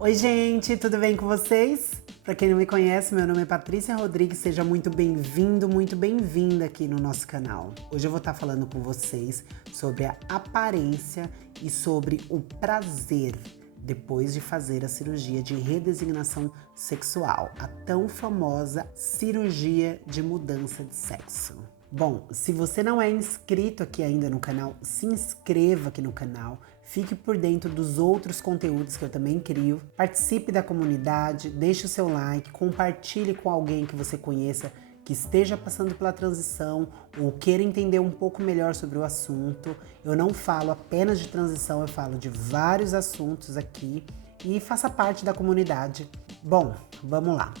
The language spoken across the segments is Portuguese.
Oi, gente, tudo bem com vocês? Para quem não me conhece, meu nome é Patrícia Rodrigues, seja muito bem-vindo, muito bem-vinda aqui no nosso canal. Hoje eu vou estar falando com vocês sobre a aparência e sobre o prazer depois de fazer a cirurgia de redesignação sexual, a tão famosa cirurgia de mudança de sexo. Bom, se você não é inscrito aqui ainda no canal, se inscreva aqui no canal, fique por dentro dos outros conteúdos que eu também crio, participe da comunidade, deixe o seu like, compartilhe com alguém que você conheça que esteja passando pela transição ou queira entender um pouco melhor sobre o assunto. Eu não falo apenas de transição, eu falo de vários assuntos aqui e faça parte da comunidade. Bom, vamos lá.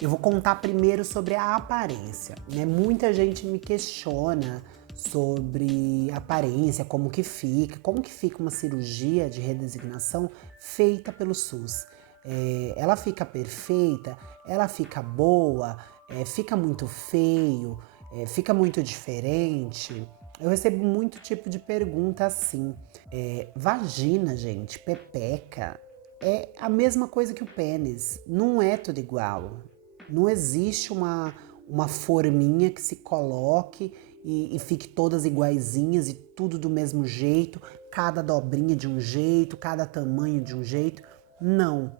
Eu vou contar primeiro sobre a aparência, né? Muita gente me questiona sobre aparência, como que fica uma cirurgia de redesignação feita pelo SUS. Ela fica perfeita? Ela fica boa? Fica muito feio? Fica muito diferente? Eu recebo muito tipo de pergunta assim. Vagina, gente, pepeca, é a mesma coisa que o pênis, não é tudo igual. Não existe uma forminha que se coloque e fique todas iguaizinhas e tudo do mesmo jeito, cada dobrinha de um jeito, cada tamanho de um jeito. Não,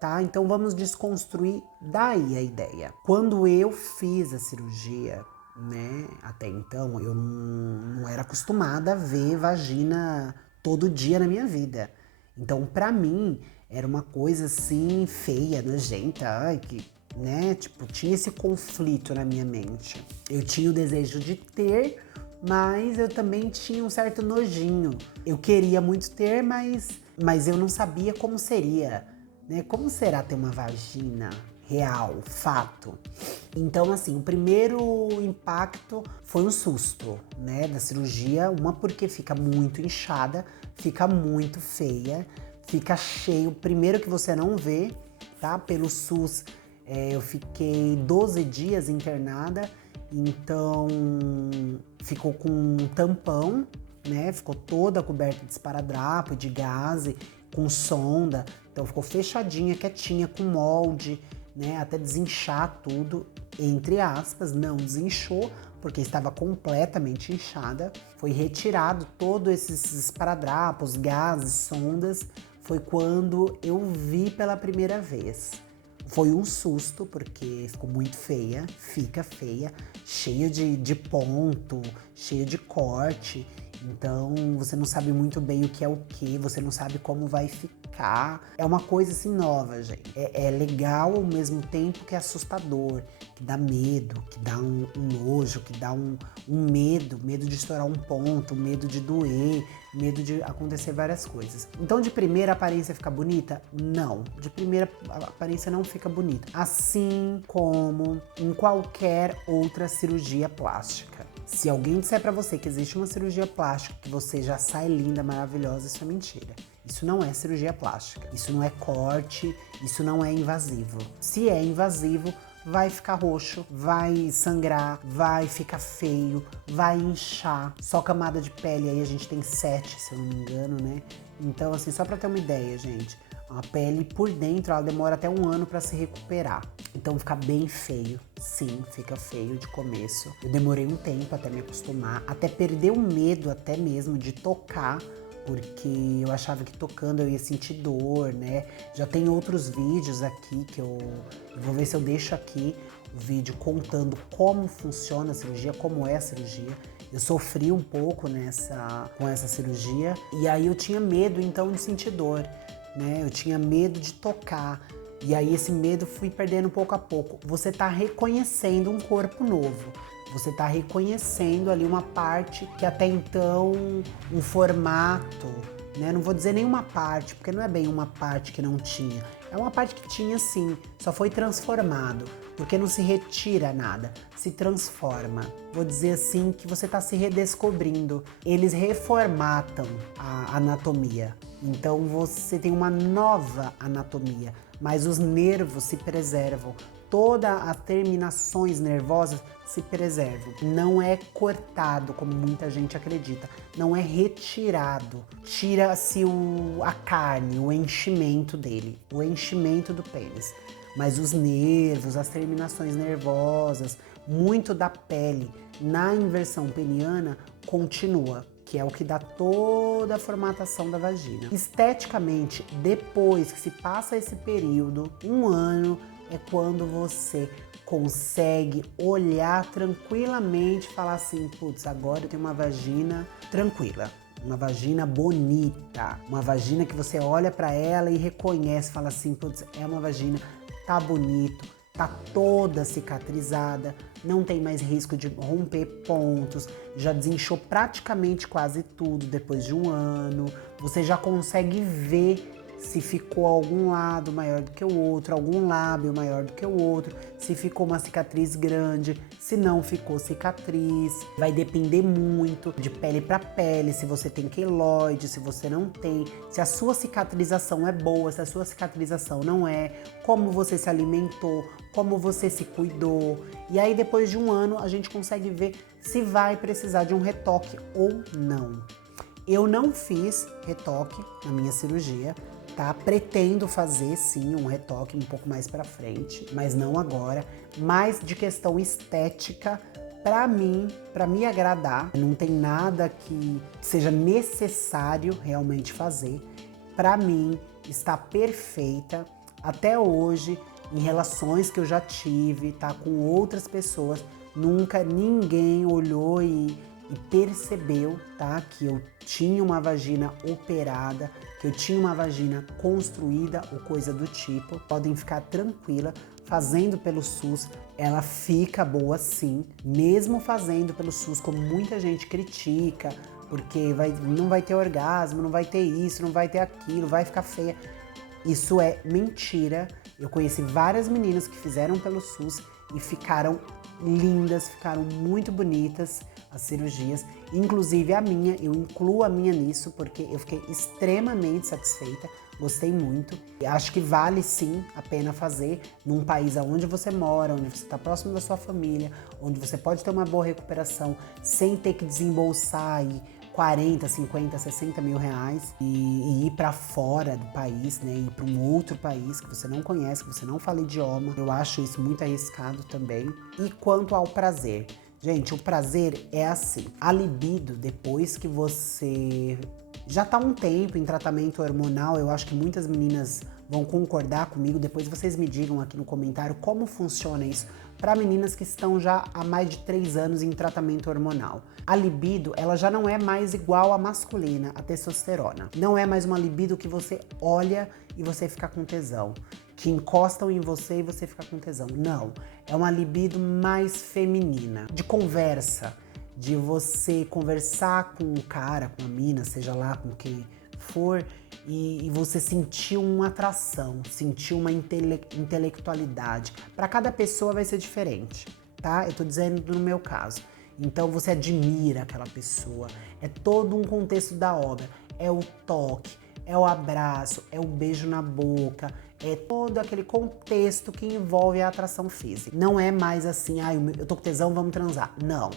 tá? Então vamos desconstruir daí a ideia. Quando eu fiz a cirurgia, né, até então eu não era acostumada a ver vagina todo dia na minha vida. Então, pra mim, era uma coisa assim, feia, nojenta, ai, que, né? Tipo, tinha esse conflito na minha mente. Eu tinha o desejo de ter, mas eu também tinha um certo nojinho. Eu queria muito ter, mas eu não sabia como seria, né? Como será ter uma vagina real, fato? Então, assim, o primeiro impacto foi um susto, né, da cirurgia. Uma, porque fica muito inchada, fica muito feia, fica cheio. Primeiro que você não vê, tá? Pelo SUS, eu fiquei 12 dias internada, então ficou com um tampão, né? Ficou toda coberta de esparadrapo, de gaze, com sonda. Então ficou fechadinha, quietinha, com molde, né? Até desinchar tudo, entre aspas, não desinchou, porque estava completamente inchada. Foi retirado todos esses esparadrapos, gases, sondas. Foi quando eu vi pela primeira vez. Foi um susto, porque ficou muito feia, fica feia, cheia de ponto, cheia de corte. Então você não sabe muito bem o que é o que, você não sabe como vai ficar. É uma coisa assim nova, gente. É legal ao mesmo tempo que é assustador, que dá medo, que dá um nojo, que dá um medo de estourar um ponto, medo de doer, medo de acontecer várias coisas. Então, de primeira, a aparência fica bonita? Não. De primeira, a aparência não fica bonita. Assim como em qualquer outra cirurgia plástica. Se alguém disser pra você que existe uma cirurgia plástica que você já sai linda, maravilhosa, isso é mentira. Isso não é cirurgia plástica. Isso não é corte, isso não é invasivo. Se é invasivo, vai ficar roxo, vai sangrar, vai ficar feio, vai inchar. Só camada de pele aí a gente tem 7, se eu não me engano, né? Então, assim, só pra ter uma ideia, gente, a pele por dentro, ela demora até 1 ano pra se recuperar. Então fica bem feio, sim, fica feio de começo. Eu demorei um tempo até me acostumar, até perder o medo até mesmo de tocar, porque eu achava que tocando eu ia sentir dor, né? Já tem outros vídeos aqui que eu vou ver se eu deixo aqui o vídeo contando como funciona a cirurgia, como é a cirurgia. Eu sofri um pouco com essa cirurgia e aí eu tinha medo então de sentir dor, né? Eu tinha medo de tocar. E aí esse medo fui perdendo pouco a pouco. Você tá reconhecendo um corpo novo. Você tá reconhecendo ali uma parte que até então, um formato, né? Não vou dizer nenhuma parte, porque não é bem uma parte que não tinha. É uma parte que tinha sim, só foi transformado. Porque não se retira nada, se transforma. Vou dizer assim que você tá se redescobrindo. Eles reformatam a anatomia. Então você tem uma nova anatomia, mas os nervos se preservam. todas as terminações nervosas se preservam. Não é cortado, como muita gente acredita. Não é retirado. Tira-se a carne, o enchimento dele, o enchimento do pênis. Mas os nervos, as terminações nervosas, muito da pele na inversão peniana continua, que é o que dá toda a formatação da vagina. Esteticamente, depois que se passa esse período, 1 ano, é quando você consegue olhar tranquilamente e falar assim, putz, agora eu tenho uma vagina tranquila. Uma vagina bonita, uma vagina que você olha pra ela e reconhece, fala assim, putz, é uma vagina, tá bonito, tá toda cicatrizada, não tem mais risco de romper pontos, já desinchou praticamente quase tudo depois de 1 ano, você já consegue ver se ficou algum lado maior do que o outro, algum lábio maior do que o outro, se ficou uma cicatriz grande, se não ficou cicatriz. Vai depender muito de pele para pele, se você tem queloide, se você não tem, se a sua cicatrização é boa, se a sua cicatrização não é, como você se alimentou, como você se cuidou. E aí depois de 1 ano a gente consegue ver se vai precisar de um retoque ou não. Eu não fiz retoque na minha cirurgia, tá? Pretendo fazer sim um retoque um pouco mais pra frente, mas não agora. Mas de questão estética, pra mim, pra me agradar, não tem nada que seja necessário realmente fazer. Pra mim, está perfeita até hoje, em relações que eu já tive, tá? Com outras pessoas, nunca ninguém olhou e percebeu, tá, que eu tinha uma vagina operada, que eu tinha uma vagina construída ou coisa do tipo. Podem ficar tranquila, fazendo pelo SUS, ela fica boa sim, mesmo fazendo pelo SUS, como muita gente critica, porque não vai ter orgasmo, não vai ter isso, não vai ter aquilo, vai ficar feia. Isso é mentira. Eu conheci várias meninas que fizeram pelo SUS e ficaram lindas, ficaram muito bonitas as cirurgias, inclusive a minha, eu incluo a minha nisso porque eu fiquei extremamente satisfeita, gostei muito. E acho que vale sim a pena fazer num país onde você mora, onde você está próximo da sua família, onde você pode ter uma boa recuperação sem ter que desembolsar aí 40, 50, 60 mil reais e ir para fora do país, né? Ir para um outro país que você não conhece, que você não fala idioma. Eu acho isso muito arriscado também. E quanto ao prazer? Gente, o prazer é assim. A libido, depois que você já tá um tempo em tratamento hormonal, eu acho que muitas meninas vão concordar comigo. Depois vocês me digam aqui no comentário como funciona isso para meninas que estão já há mais de 3 anos em tratamento hormonal. A libido, ela já não é mais igual à masculina, a testosterona. Não é mais uma libido que você olha e você fica com tesão, que encostam em você e você fica com tesão. Não, é uma libido mais feminina, de conversa, de você conversar com um cara, com uma mina, seja lá com quem for, e você sentir uma atração, sentir uma intelectualidade. Para cada pessoa vai ser diferente, tá? Eu tô dizendo no meu caso. Então você admira aquela pessoa, é todo um contexto da obra, é o toque, é o abraço, é o beijo na boca, é todo aquele contexto que envolve a atração física. Não é mais assim, eu tô com tesão, vamos transar. Não,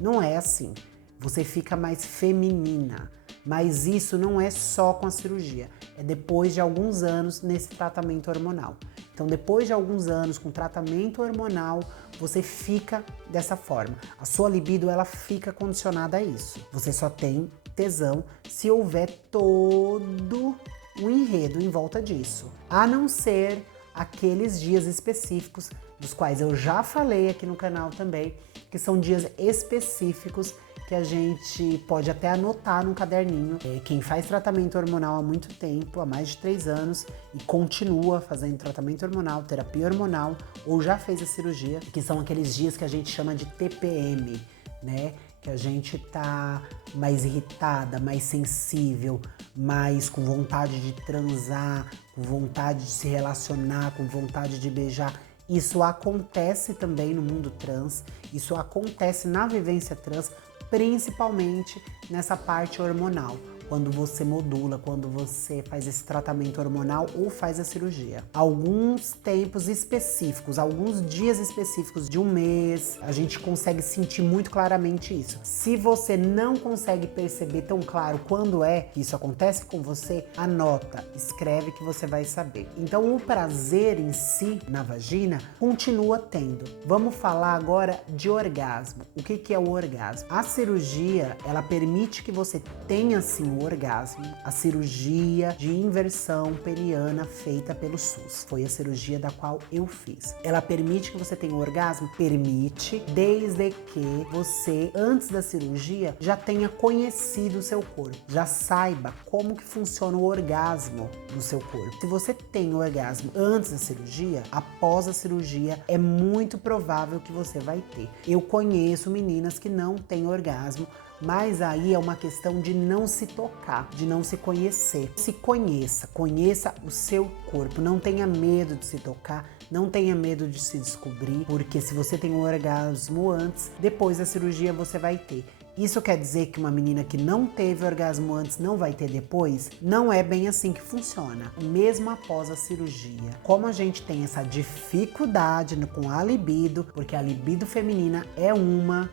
não é assim. Você fica mais feminina. Mas isso não é só com a cirurgia, é depois de alguns anos nesse tratamento hormonal. Então, depois de alguns anos com tratamento hormonal, você fica dessa forma. A sua libido, ela fica condicionada a isso. Você só tem tesão se houver todo um enredo em volta disso. A não ser aqueles dias específicos, dos quais eu já falei aqui no canal também, que são dias específicos que a gente pode até anotar num caderninho. Quem faz tratamento hormonal há muito tempo, há mais de 3 anos, e continua fazendo tratamento hormonal, terapia hormonal, ou já fez a cirurgia, que são aqueles dias que a gente chama de TPM, né? Que a gente tá mais irritada, mais sensível, mais com vontade de transar, com vontade de se relacionar, com vontade de beijar. Isso acontece também no mundo trans, isso acontece na vivência trans, principalmente nessa parte hormonal. quando você modula, quando você faz esse tratamento hormonal ou faz a cirurgia. Alguns tempos específicos, alguns dias específicos de um mês, a gente consegue sentir muito claramente isso. Se você não consegue perceber tão claro quando é que isso acontece com você, anota, escreve que você vai saber. Então o prazer em si na vagina continua tendo. Vamos falar agora de orgasmo. O que é o orgasmo? A cirurgia, ela permite que você tenha sim o orgasmo. A cirurgia de inversão peniana feita pelo SUS. Foi a cirurgia da qual eu fiz. Ela permite que você tenha o orgasmo? Permite, desde que você, antes da cirurgia, já tenha conhecido o seu corpo. Já saiba como que funciona o orgasmo no seu corpo. Se você tem o orgasmo antes da cirurgia, após a cirurgia, é muito provável que você vai ter. Eu conheço meninas que não têm orgasmo, mas aí é uma questão de não se tocar, de não se conhecer. Se conheça, conheça o seu corpo, não tenha medo de se tocar, não tenha medo de se descobrir, porque se você tem um orgasmo antes, depois da cirurgia você vai ter. Isso quer dizer que uma menina que não teve orgasmo antes não vai ter depois? Não é bem assim que funciona. Mesmo após a cirurgia. Como a gente tem essa dificuldade com a libido, porque a libido feminina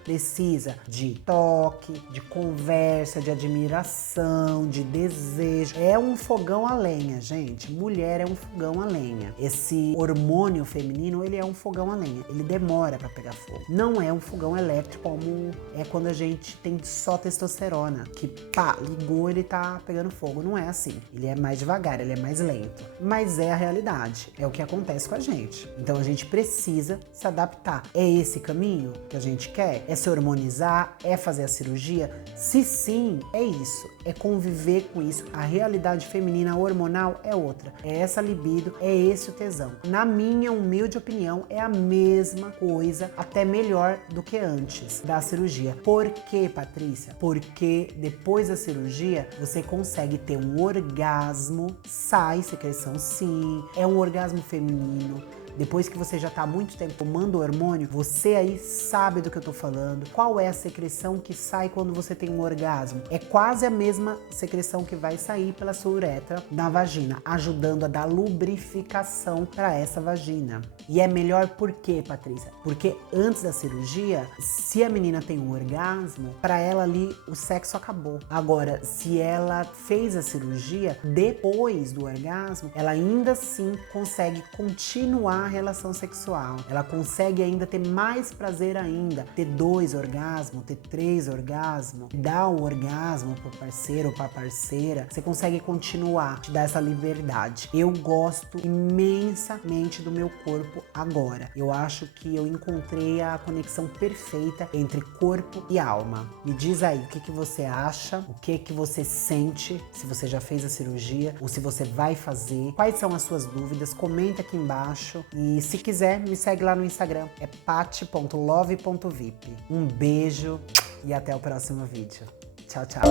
precisa de toque, de conversa, de admiração, de desejo. É um fogão a lenha, gente. Mulher é um fogão a lenha. Esse hormônio feminino, ele é um fogão a lenha. Ele demora para pegar fogo. Não é um fogão elétrico como é quando a gente tem só testosterona, que pá, ligou, ele tá pegando fogo. Não é assim. Ele é mais devagar, ele é mais lento. Mas é a realidade, é o que acontece com a gente. Então a gente precisa se adaptar. É esse caminho que a gente quer? É se hormonizar? É fazer a cirurgia? Se sim, é isso. É conviver com isso. A realidade feminina hormonal é outra. É essa libido, é esse o tesão. Na minha humilde opinião, é a mesma coisa, até melhor do que antes da cirurgia. Por quê, Patrícia? Porque depois da cirurgia, você consegue ter um orgasmo, sai secreção sim, é um orgasmo feminino. Depois que você já tá há muito tempo tomando hormônio, você aí sabe do que eu tô falando. Qual é a secreção que sai quando você tem um orgasmo? É quase a mesma secreção que vai sair pela sua uretra na vagina, ajudando a dar lubrificação para essa vagina. E é melhor por quê, Patrícia? Porque antes da cirurgia, se a menina tem um orgasmo, para ela ali o sexo acabou. Agora, se ela fez a cirurgia depois do orgasmo, ela ainda assim consegue continuar a relação sexual. Ela consegue ainda ter mais prazer ainda, ter 2 orgasmos, ter 3 orgasmos, dar um orgasmo pro parceiro ou pra parceira. Você consegue continuar, te dar essa liberdade. Eu gosto imensamente do meu corpo agora. Eu acho que eu encontrei a conexão perfeita entre corpo e alma. Me diz aí o que você acha, o que você sente, se você já fez a cirurgia ou se você vai fazer, quais são as suas dúvidas, comenta aqui embaixo. E se quiser, me segue lá no Instagram, é pati.love.vip. Um beijo e até o próximo vídeo. Tchau, tchau!